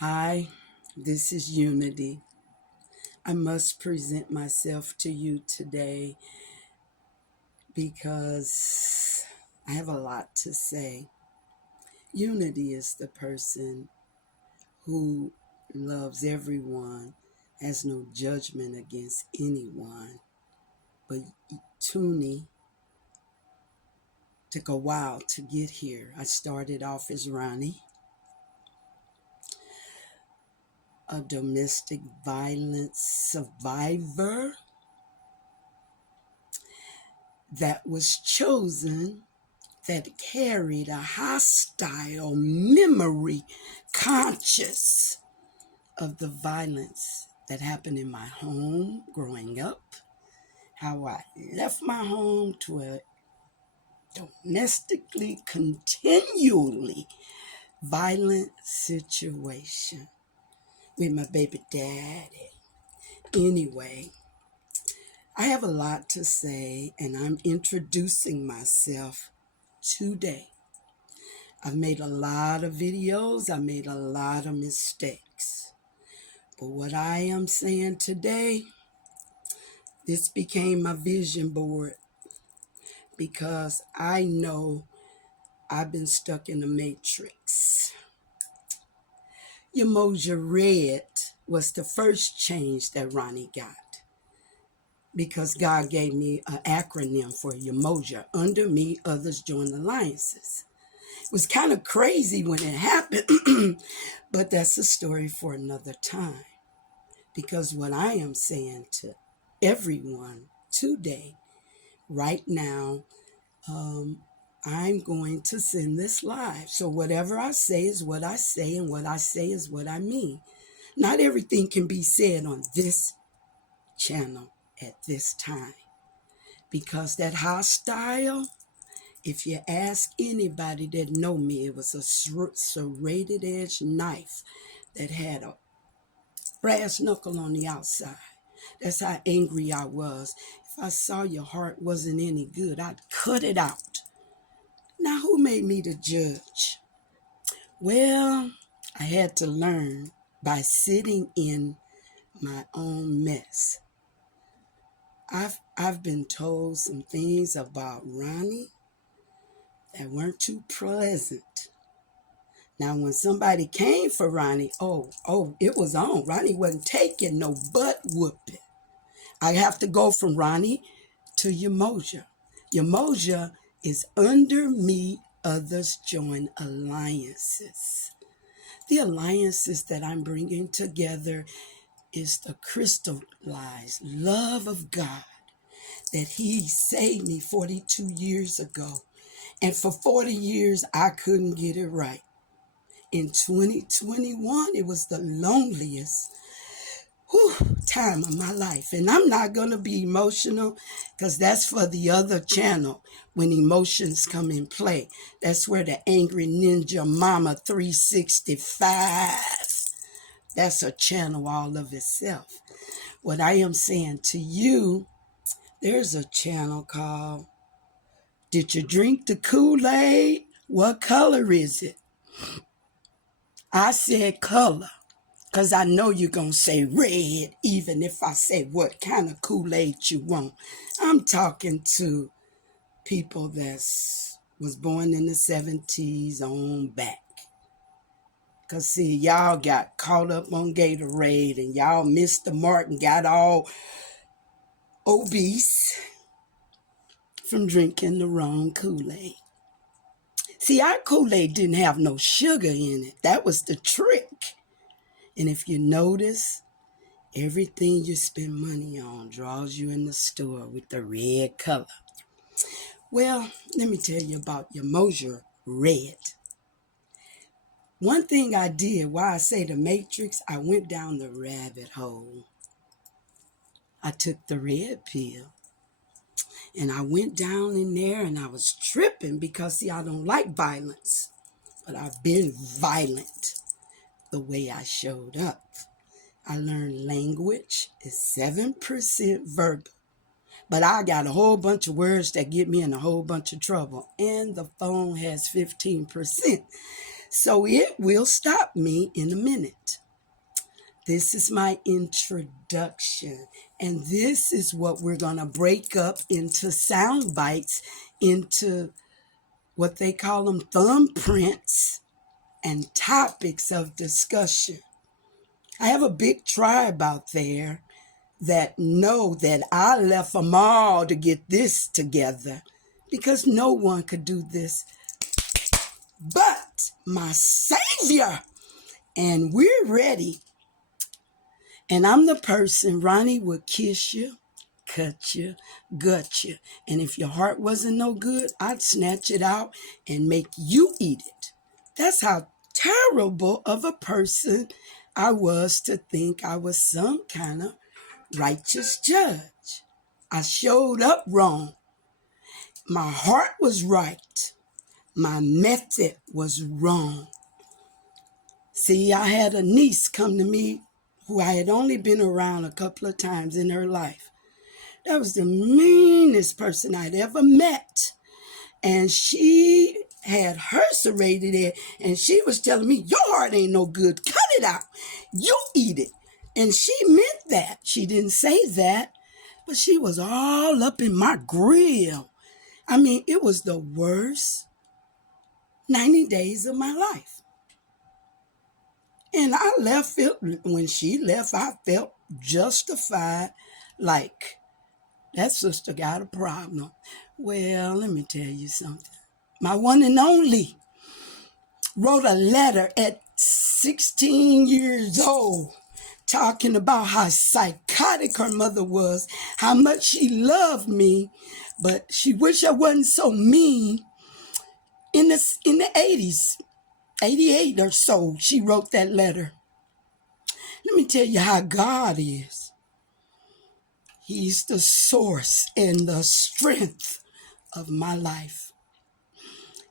Hi, this is Unity. I must present myself to you today because I have a lot to say. Unity is the person who loves everyone, has no judgment against anyone. But Toonie took a while to get here. I started off as Ronnie, a domestic violence survivor that was chosen, that carried a hostile memory conscious of the violence that happened in my home growing up, how I left my home to a domestically, continually violent situation with my baby daddy. Anyway, I have a lot to say, and I'm introducing myself today. I've made a lot of videos. I made a lot of mistakes. But what I am saying today, this became my vision board because I know I've been stuck in the matrix. Emoja Red was the first change that Ronnie got because God gave me an acronym for Emoja. Under me, others join alliances. It was kind of crazy when it happened, but that's a story for another time. Because what I am saying to everyone today, right now, I'm going to send this live. So whatever I say is what I say, and what I say is what I mean. Not everything can be said on this channel at this time. Because that hostile, if you ask anybody that know me, it was a serrated edge knife that had a brass knuckle on the outside. That's how angry I was. If I saw your heart wasn't any good, I'd cut it out. Now, who made me the judge? Well, I had to learn by sitting in my own mess. I've been told some things about Ronnie that weren't too pleasant. Now, when somebody came for Ronnie, it was on. Ronnie wasn't taking no butt whooping. I have to go from Ronnie to Umoja. Umoja is under me, others join alliances. The alliances that I'm bringing together is the crystallized love of God that He saved me 42 years ago. And for 40 years, I couldn't get it right. In 2021, it was the loneliest time of my life. And I'm not going to be emotional because that's for the other channel when emotions come in play. That's where the Angry Ninja Mama 365, that's a channel all of itself. What I am saying to you, there's a channel called Did You Drink the Kool-Aid? What color is it? I said color. Because I know you're going to say red, even if I say what kind of Kool-Aid you want. I'm talking to people that was born in the 70s on back. Because, see, y'all got caught up on Gatorade and y'all missed the mark and got all obese from drinking the wrong Kool-Aid. See, our Kool-Aid didn't have no sugar in it. That was the trick. And if you notice, everything you spend money on draws you in the store with the red color. Well, let me tell you about Umoja Red. One thing I did, why I say the Matrix, I went down the rabbit hole. I took the red pill. And I went down in there and I was tripping because, see, I don't like violence. But I've been violent the way I showed up. I learned language is 7% verbal. But I got a whole bunch of words that get me in a whole bunch of trouble. And the phone has 15%. So it will stop me in a minute. This is my introduction. And this is what we're going to break up into sound bites, into what they call them thumbprints and topics of discussion. I have a big tribe out there that know that I left them all to get this together, because no one could do this but my Savior. And we're ready. And I'm the person, Ronnie would kiss you, cut you, gut you. And if your heart wasn't no good, I'd snatch it out and make you eat it. That's how terrible of a person I was to think I was some kind of righteous judge. I showed up wrong. My heart was right. My method was wrong. See, I had a niece come to me who I had only been around a couple of times in her life. That was the meanest person I'd ever met. And she had her serrated it, and she was telling me, your heart ain't no good. Cut it out. You eat it. And she meant that. She didn't say that, but she was all up in my grill. I mean, it was the worst 90 days of my life. And I left it, when she left, I felt justified, like that sister got a problem. Well, let me tell you something. My one and only wrote a letter at 16 years old talking about how psychotic her mother was, how much she loved me, but she wished I wasn't so mean. In the 80s, 88 or so, she wrote that letter. Let me tell you how God is. He's the source and the strength of my life.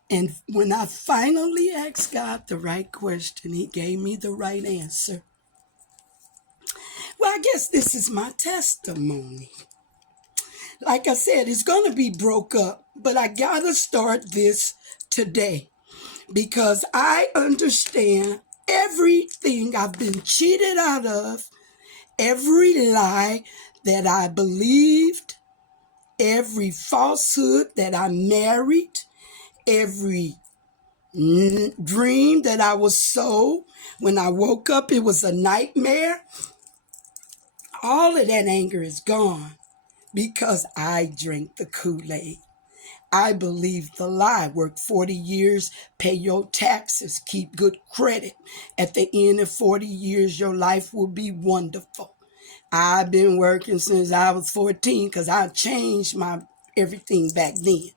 And when I finally asked God the right question, he gave me the right answer. Well, I guess this is my testimony. Like I said, it's going to be broke up, but I got to start this today because I understand everything I've been cheated out of, every lie that I believed, every falsehood that I married, every dream that I was sold. When I woke up, it was a nightmare. All of that anger is gone because I drank the Kool-Aid. I believed the lie. Work 40 years, pay your taxes, keep good credit. At the end of 40 years, your life will be wonderful. I've been working since I was 14 because I changed my everything back then.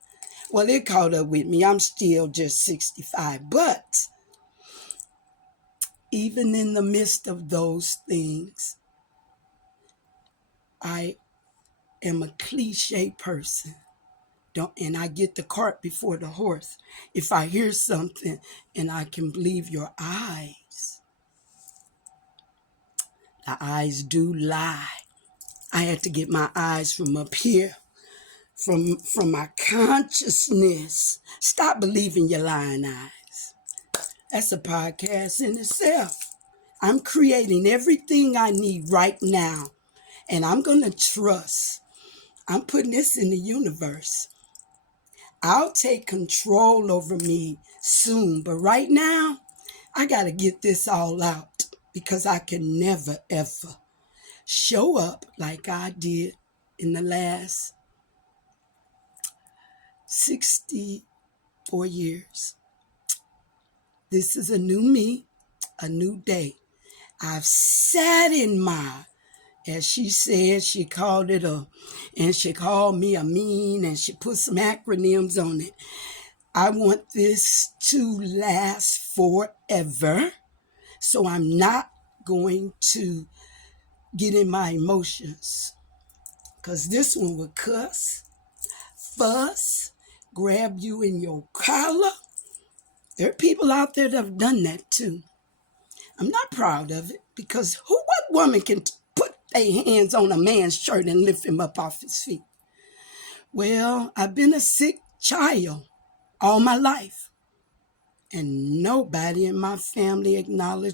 Well, it caught up with me. I'm still just 65. But even in the midst of those things, I am a cliche person. And I get the cart before the horse. If I hear something and I can believe your eyes, the eyes do lie. I had to get my eyes from up here, from my consciousness. Stop believing your lying eyes. That's a podcast in itself. I'm creating everything I need right now, and I'm going to trust. I'm putting this in the universe. I'll take control over me soon, but right now, I got to get this all out because I can never, ever show up like I did in the last 64 years. This is a new me, a new day. I've sat in my, as she said, she called it and she called me a mean, and she put some acronyms on it. I want this to last forever, so I'm not going to get in my emotions, because this one will cuss, fuss, grab you in your collar. There are people out there that have done that too. I'm not proud of it, because what woman can put their hands on a man's shirt and lift him up off his feet? Well, I've been a sick child all my life. and nobody in my family acknowledged